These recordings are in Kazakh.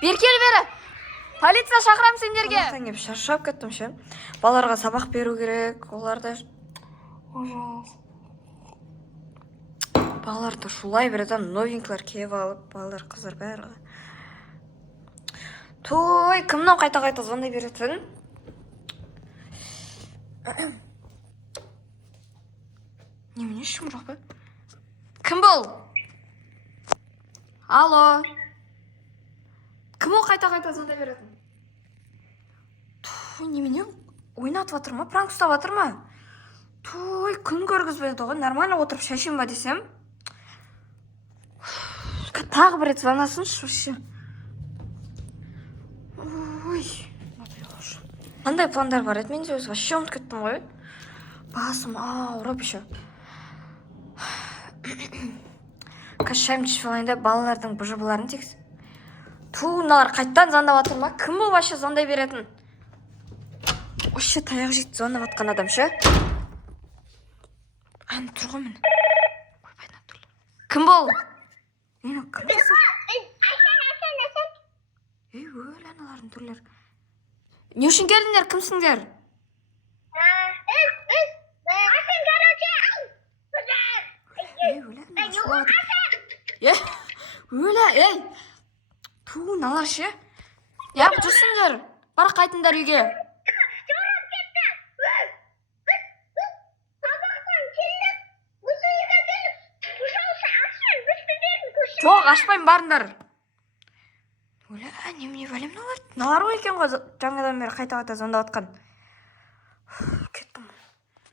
Беркел бері. Полиция шақырам сендерге. Сабақтан келіп шаршап кеттім ше. Балаларға сабақ беру керек. Оларда ужас. Балаларды шулай береді, новенькілер келіп алып, балалар қыздар бәрі. Той, кімнен қайта-қайта звондай беретін? Немене ешкім жоқ па? Кім бұл? Алло. Кім ол қайта-қайта звондай беретін? Немене ойнатып жатыр ма? Пранк ұстап жатыр ма? Той, күн көргізбеді ғой. Нормально отырып шашайын ба десем. Тағы бір рет звонасыншы вообще. Ой, қандай пландар бар еді? Мен де өзі вообще ұмытып кеттім ғой. Басым ауырып еще. Қазір шайымды ішіп алайын да балалардың бұжыбыларын тексін. Мыналар қайттан звондап жатыр ма? Кім бұл вообще звондай беретін? Вообще таяқ жейді звондап жатқан адам ше. Аны тұр ғой міне. Кім бұл? Мені кім десің? Өл аналардың түрлері. Не үшін келдіңдер? Кімсіңдер? Ей! Налар ше? Яп жүрсіңдер. Бар қайтыңдар үйге. Жоқ, ашпайын барыңдар. Немене бәлем налар? Налар ғой екен ғой жаңадан бері қайта-қайта звондап жатқан. Кеттім.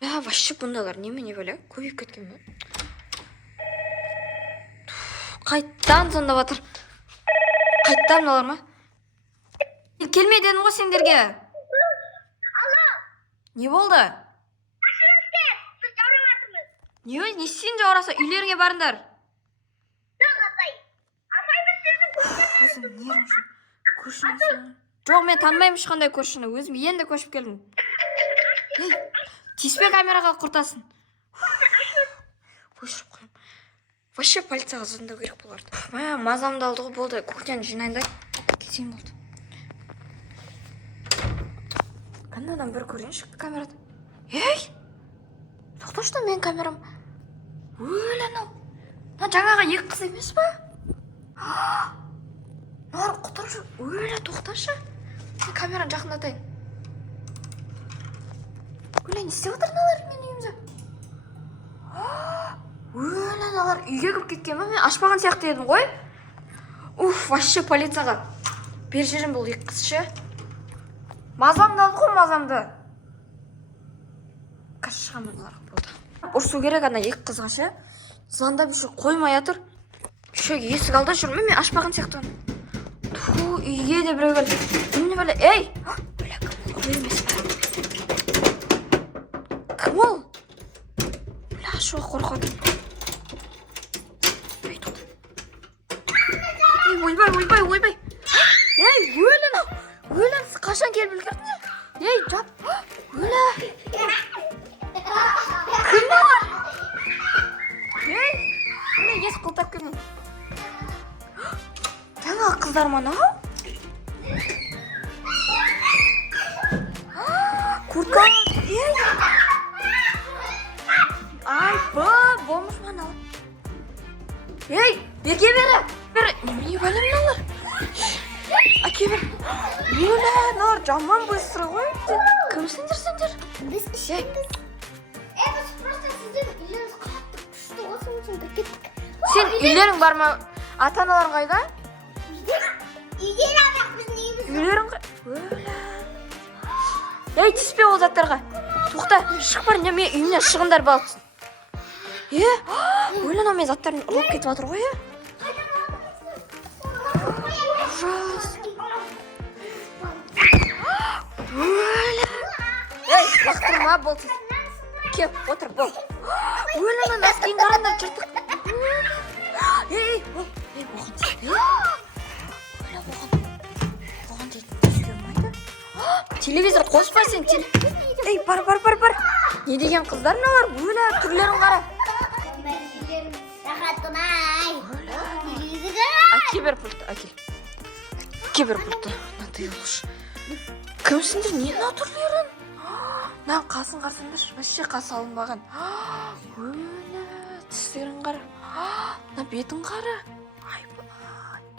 Вообще бұндалар немене бәлем? Көбейіп кеткен бе? Қайттан звондап жатыр. Қайттан налар ма? Келме дедім ғой сендерге. Не болды? Не істейін жаураса үйлеріңе барыңдар. Жоқ, мен танымаймын ешқандай көршіні. Өзім енді көшіп келдім. Тиіспе камераға құртасын. Көшіп қойым. Вообще полицияға звондау керек боларды. Мазамды алды ғой, болды. Кухняны жинайын да кетейін болды. Қандадан бір көрейінші камерада. Ей! Тоқташы да мен камерам. Өл анау. Жаңаға екі қыз емес па? Налар құтырып жүр. Өлі тоқташы. Камераны жақындатайын. Өлі не істеп отыр налар мен үйімді? Өлі налар үйге кіріп кеткен ба? Мен ашпаған сияқты едім ғой. Вообще полицияға. Бер жерім бұл екі қыз ше. Мазамды алды ғой, мазамды. Қашқан бұлар болды. Ұрсу керек ана екі қызға ше. Звондап еще қоймай жатыр. Еще есік алда жүрмін, мен ашпаған сияқты. Үйге де біреу келді. Немене бәле? Ей! Бәле, кім ол емес бәрі. Кім ол? Бәле, ашуға қорқады. Ойбай. Ей, өлі анау. Өлі, сіз қашан келіп үлгердіңдер? Ей, жап. Өлі. Кім бар? Ей, өлі, есік құлтап келмін. Жаңа қыздар ма анау? Куртка. Ей! Ай, болмыш ма анау? Ей, берге бері. Немене бәлем налар? Әке бер. Өлі, налар жаман быстыры ғой. Кімсіңдер сендер? Біз ішіміз. Біз просто сізден үйлеріңіз қатты күшті ғой, соны кеттік. Сен үйлерің бар ма? Ата-аналар қайда? Үйге радық біздің үйіміз. Үйлерің қайда? Ей, тиіспе ол заттарға. Тоқта, шық бар, мен үйімнен шығындар балықсын. Өлі мен заттарын ұлып кетіп жатыр ғой, Ужас. Өлі. Ей, лақтырма болсын. Кеп, отыр, бол. Өлі, носкиін қараңдар, жыртық. Ей, оған. Оған дейтін түске ұмайды. Телевизор қоспайсың. Ей, бар. Не деген қыздар мыналар? Өлі, түрлерін қара. әке бір бұрды. Мынандай олыш. Кімсіңдер? Не натурлерін? Маған қасын қарсаңдаршы. Вообще қасы алынбаған. Өлі, тістерін қара. Мына бетін қара.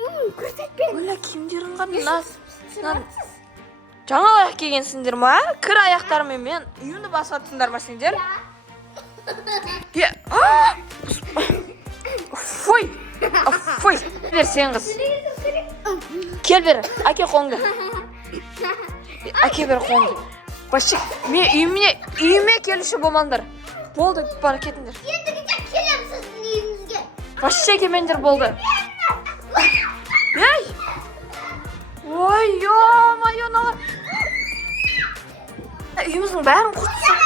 Өлі, киімдерін қара. Жаңа аяқ келгенсіңдер ма? Кір аяқтарымен мен үйімді басатсыңдар ма сендер? Фой! Фой! Бер сен қыз. Кел бер, әке қоңды. Әке бер қоңды. Башық, мен үйіме келуші болмаңдар. Болды, бара кетіңдер. Ендігіде келем сіздің үйіңізге. Башық келмеңдер болды. Ей! Ой, ё-моё, налар. Үйіміздің бәрін құртсын.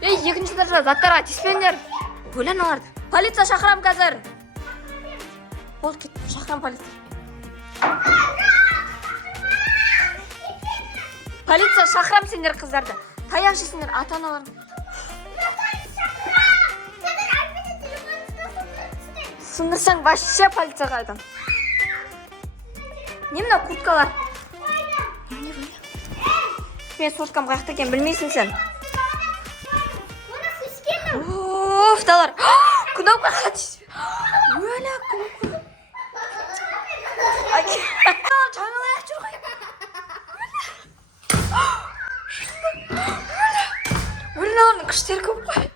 Ей, екінші дәржа, заттарға тиіспеңдер. Өлі наларды. Полиция шақырам қазір. Болды, кет, шақырам полиция. Полиция шақырам сендер қыздарды. Таяқ жесіңдер, ата-аналарын. Сындырсаң, вообще полицияға айтам. Не мына курткалар? Мен соткам қаяқта екен, білмейсің сен. Оф, талар. Кнопка қатыспе. Өлі, кнопка. Жаңылаяқ жүр ғой. Өлі, күштер көп қой.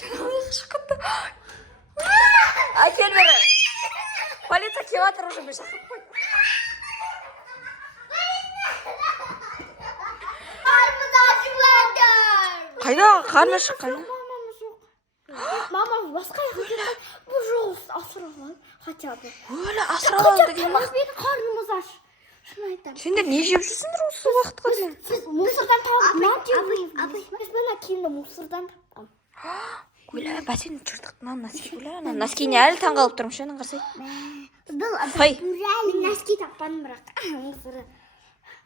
Жаңылаяқ шыққанды. Әкел бері. Полиция кеватыр уже бір шақырып қой. Қайда қарны шыққан? Мамам басқа жаққа бұл жоғыз асырап алып, хотя бы. Өлі, асырап алды деген ма? Менің қарнымыз аш. Шын айтам. Сендер не жеп жүрсіңдер осы уақытқа дейін? Сіз мусордан тауып нан жеп. Біз мына киімді мусордан тапқам. Өлі, бәсен жыртықтынан носки. Өлі, носкиіне әлі таңғалып тұрмын, шенің қарсай. Қай? Мен носки таппадым бірақ. Мусоры.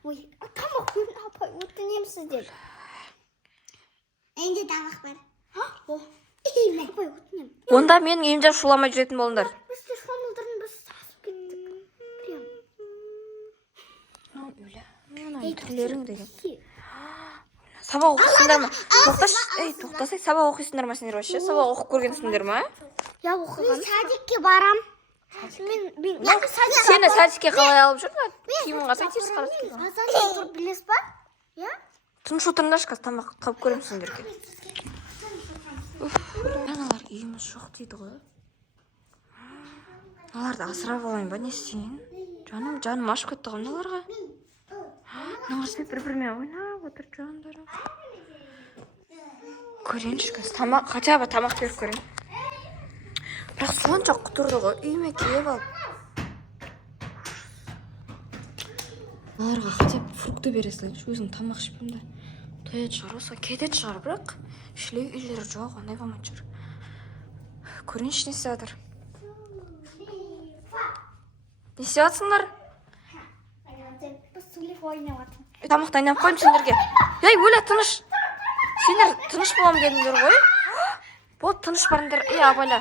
Ой, тамақ көрін апай, өтінем сізден. Енді тамақ бар. Апай, өтінем. Онда мен үйімде шуламай жүретін болыңдар. Бізде шомылдырын біз сасып кеттік. Өлі, түрлерің деген. Сабақ оқисыңдар ма? Тоқтасай, сабақ оқисыңдар ма сендер вообще? Сабақ оқып көргенсіңдер ма? Я оқыған. Мен садикке барам. Сені садикке қалай алып жүр? Киімін қарсай теріс қарасып келген. Азан тұрып білес ба? Я? Тыныш отырыңдаршы, қазір тамақ қап көремін сендерге. Аналар үйіміз жоқ дейді ғой. Аналарды асырап алайын ба, не істейін? Жаным ашып кетті ғой аналарға. Нағырсай бір-бірімен ойнап отыр жандарым. Көрейінші қазір, хотя бы тамақ беріп көрейін. Бірақ сонша құтырды ғой, үйіме келіп алып. Аналарға хотя бы фрукты бере салайыншы, өзің тамақ ішпеймді. Тояды шығар, осы кетеді шығар, бірақ шілей үйлері жоқ, ондай болмайды жүр. Көрейінші не істеп жатыр. Не істеп жатсыңдар? Тамақты айнап қойым сендерге. Ей, өлі, тыныш. Сендер тыныш болам дедіңдер ғой. Болды, тыныш барыңдар. Ей, абайла.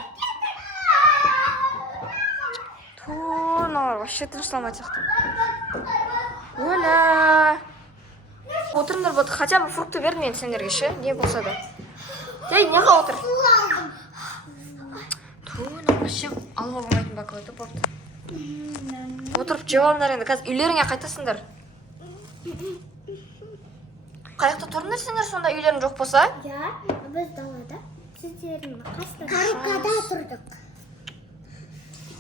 Туыналар, вообще тынышталмай сияқты. Өлі. Отырыңдар болды, хотя бы фрукты бердің енді сендерге ше, не болса да. Ей, неға отыр? Туыналар, вообще алуға болмайтын бақылайды, болды. Отырып жеп алыңдар енді, қазір үйлеріңе қайтасыңдар. Қаяқта тұрыңдар сендер сонда үйлерің жоқ болса? Я, біз далада. Сіздердің қастар. Қарқада тұрдық.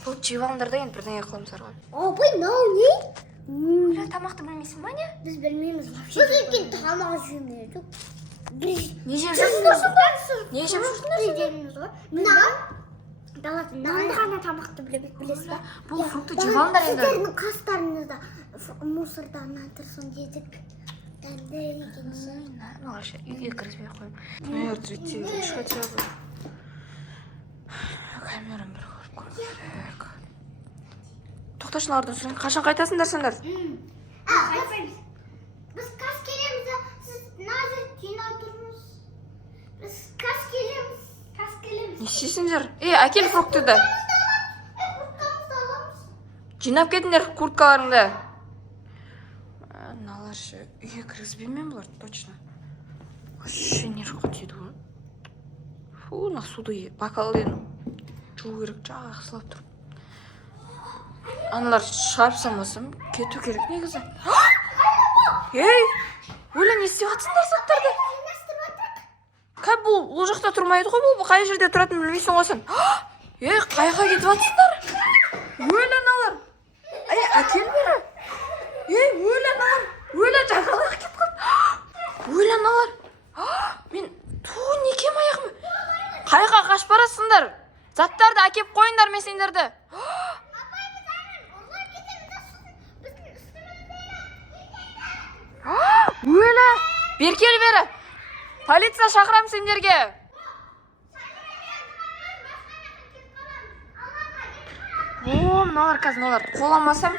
Болды, жеп алыңдар да енді бірдеңе қыламыз арға. Абай, мынау не? Өлі, тамақты білмейсің ба не? Біз білмейміз. Біз екен тамақ жемедік. Не жеп жүрсіңдер? Не жеп жүрсіңдер? Нан. Далада нан ғана тамақты білесіз ба? Бұл фрукты жеп алыңдар енді. Сіздердің қастарыңызда мусордан натырсын дедік. Дәнді екенсің. Налаша, үйге кіргізбей қойым. Наверное, retire, хотя бы. Камерам бір көріп көру керек. Тоқташылардан сұрайын, қашан қайтасыңдар сендер? Біз қас келеміз, сіз назыр жинай тұрмыз. Біз қас келеміз. Не істейсіңдер? Әкел фруктыды. жинап кетіңдер курткаларыңды. Мыналар ше үйге кіргізбеймін мен бұларды, точно. Вообще нервға тиді ғой. Фу, мына суды бокалден жуу керек, жақсылап тұрып. Аналар шығарып салмасам кету керек негізі. Ей, Оля, не істеп жатсыңдар заттарды? Қай бұл жақта тұрмайды ғой, бұл қай жерде тұратынын білмейсің ғой сен. Ей, қайға кетіп жатсыңдар? Оля, аналар. Ей, әкел бері. Ей, Оля, аналар. Оля, жағалайға кетіп қалды. Оля, аналар. Мен некем аяғым. Қайға қашып барасыңдар? Заттарды әкеп қойыңдар мен сендерді. Оля, беркел бері. Полиция шақырам сендерге. Мыналар қазір, мыналар қоламасам